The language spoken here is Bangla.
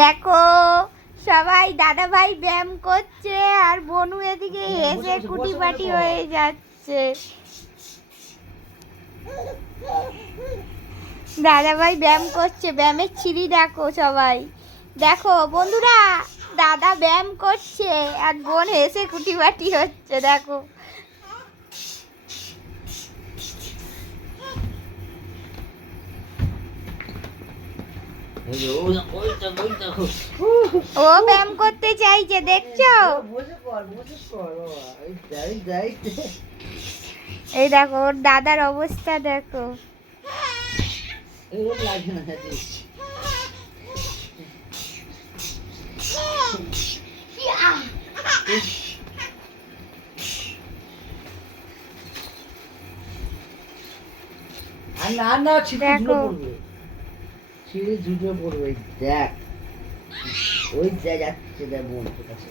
দেখো সবাই দাদা ভাই ব্যায়াম করছে আর বনু এদিকে হেসে কুটিপাটি হয়ে যাচ্ছে। দাদা ভাই ব্যায়াম করছে, ব্যায়ামের ছিরি দেখো সবাই। দেখো বন্ধুরা, দাদা ব্যায়াম করছে আর বোন হেসে কুটিপাটি হচ্ছে। দেখো ও ব্যায়াম করতে চাইছে, দেখছো? এই দেখো ওর দাদার অবস্থা দেখো। দেখো ছিঁড়ে ঝুঁকে পড়বে। দেখ ওই যাচ্ছে দেখ বোন কাছে।